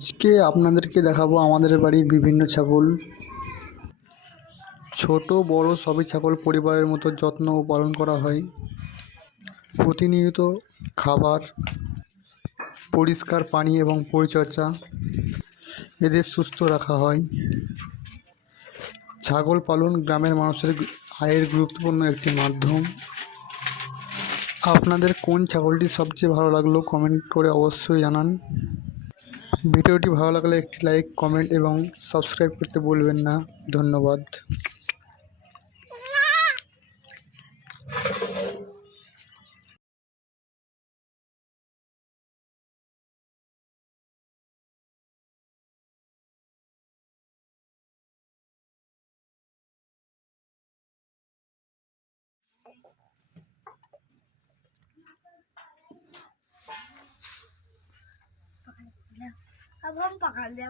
আজকে আপনাদেরকে দেখাবো আমাদের বাড়ির বিভিন্ন ছাগল। ছোট বড় সবই ছাগল পরিবারের মতো যত্ন ও পালন করা হয়। প্রতিনিয়ত খাবার, পরিষ্কার পানি এবং পরিচর্যা এদের সুস্থ রাখা হয়। ছাগল পালন গ্রামের মানুষের আয়ের গুরুত্বপূর্ণ একটি মাধ্যম। আপনাদের কোন ছাগলটি সবচেয়ে ভালো লাগলো কমেন্ট করে অবশ্যই জানান। ভিডিওটি ভালো লাগলে একটি লাইক, কমেন্ট এবং সাবস্ক্রাইব করতে ভুলবেন না। ধন্যবাদ। अब हम पका लिया